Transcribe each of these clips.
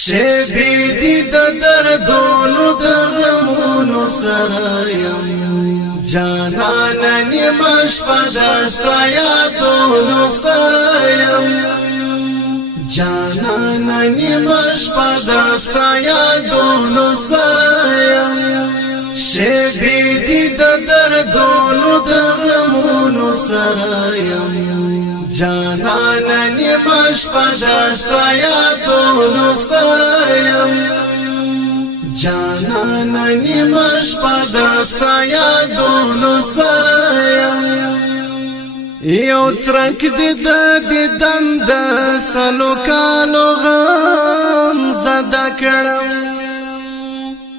شبی دی د دردونو د غمونو سره یم جانانا نیمه شپه دستا یادونو سره یم جانانا نیمه شپه دستا یادونو سره یم شبی دی د دردونو د غمونو سره یم جانانا نیمه شپه دستا یادونو سره یم جانانا نیمه شپه دستا یادونو سره یم یو څرک دی د دیدن د سلو کالو غم زده کړم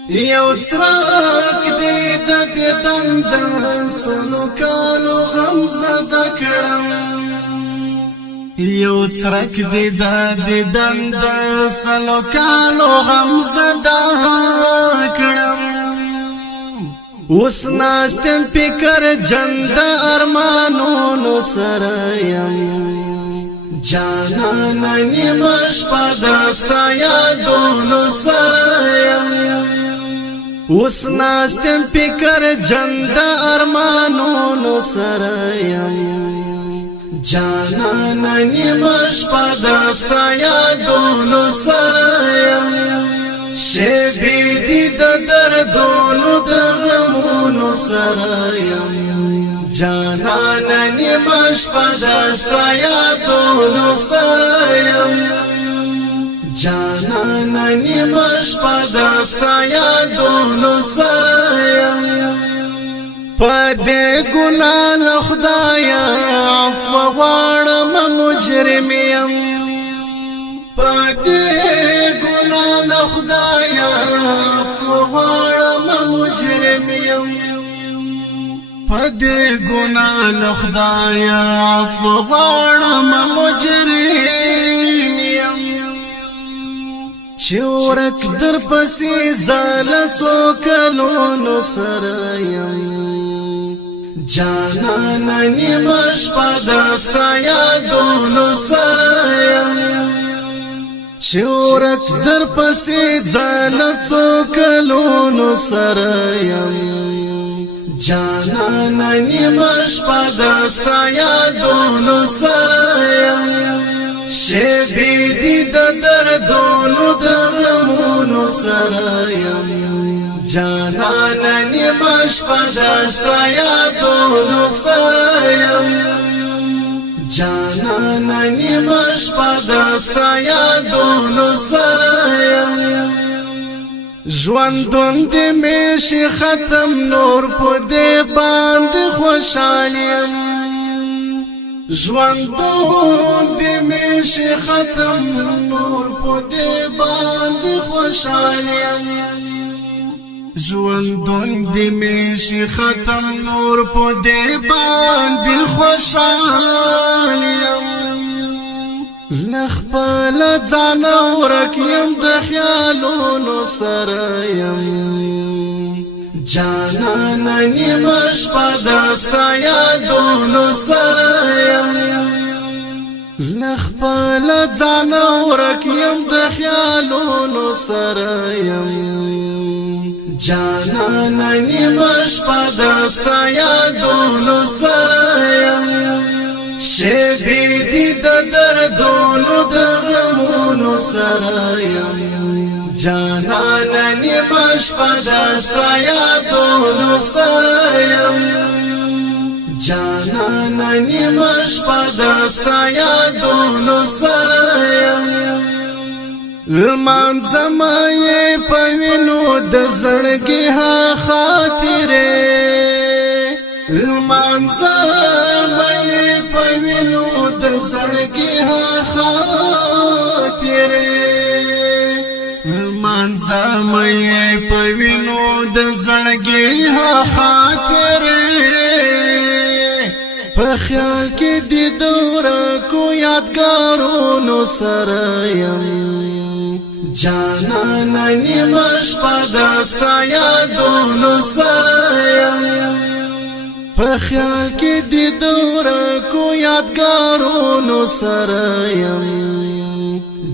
یو څرک دی د دیدن د سلو کالو غم زده کړم یو څرک دی د دیدن د سلو کالو غم زده کړم اوس ناستم فکر جند ارمانونو سره یم جانانا نیمه شپه دستا یادونو سره یم اوس ناستم فکر جند ارمانونو سره یم جانانا نیمه شپه دستا یادونو سره یم شبی دی د دردونو د غمونو سره یم جانانا نیمه شپه دستا یادونو سره یم جانانا نیمه شپه دستا یادونو سره یم پدې ګناه له خدایا عفو غواړم مجرم یم پدې ګناه له خدایا عفو غواړم مجرم یم پدې ګناه له خدایا عفو غواړم مجرم یم چې ورک در پسې زاله څو کلونو سره یم جانانا نیمه شپه دستا یادونو سره یم چې ورک در پسې زاله څو کلونو سره یم جانانا نیمه شپه دستا یادونو سره یم شبی دی د دردونو د غمونو سره یم جانانا نیمه شپه دستا یادونو سره یم جانانا نیمه شپه دستا یادونو سره یم ژوندون دې مې شي ختم نور په دې باندې خوشحال یم ژوندون دې مې شي ختم نور په دې باندې خوشحال یم ژوندون دې مې شي ختم نور په دې باندې خوشحال یم لخپل ځان ورک یم د خیالونو سره یم جانانا نیمه شپه دستا یادونو سره یم لخپل ځان ورک یم د خیالونو سره یم جانانا نیمه شپه دستا یادونو سره یم شبی دی د دردونو د غمونو سره یم جانانا نیمه شپه دستا یادونو سره یم جانانا نیمه شپه دستا یادونو سره یم لمانځمه یې په وینو د زړګي ها خاطرې لمانځمه یې په وینو د زړګي ها خاطرې لمانځمه یې په وینو د زړګي ها خاطرې په خیال کې دې دوره کو یادګارونو سره یم جانانا نیمه شپه دستا یادونو سره یم په خیال کې دې دوره کو یادګارونو سره یم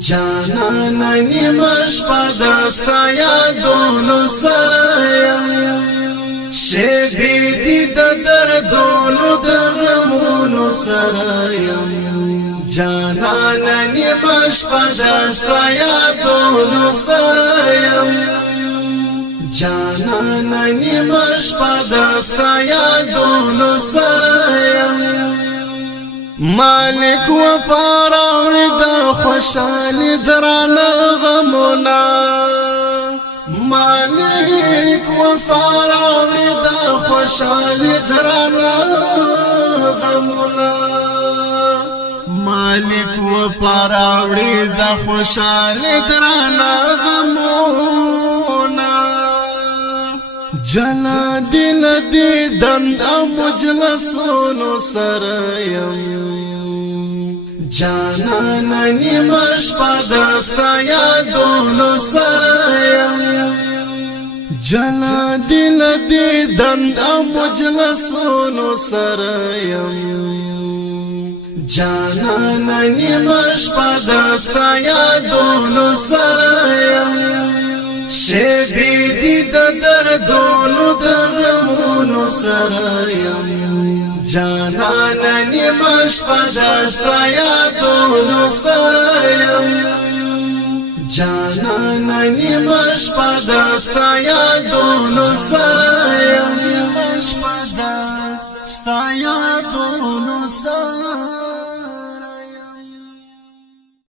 جانانه نیمه شپه دستا یادونو سره یم شیبې دي د دردونو د غمونو سره یم جانانه نیمه شپه دستا یادونو سره یم جانانه نیمه شپه دستا یادونو سره یم مالک وفا راوړي د خوشالي درانه غمونه مالک وفا راوړي د خوشالي درانه غمونه مالک وفا راوړي د خوشالي درانه غمونه جلا دل دی دن او مجلسونو سره یم جانانه نیمه شپه دستا یادونو سره یم جلا دل دی دن او مجلسونو سره یم جانانه نیمه شپه دستا یادونو سره یم شیبې دي د دردونو د غمونو سره یم جانانه نیمه شپه دستا یادونو سره یم جانانه نیمه شپه دستا یادونو سره یم نیمه شپه دستا یادونو سره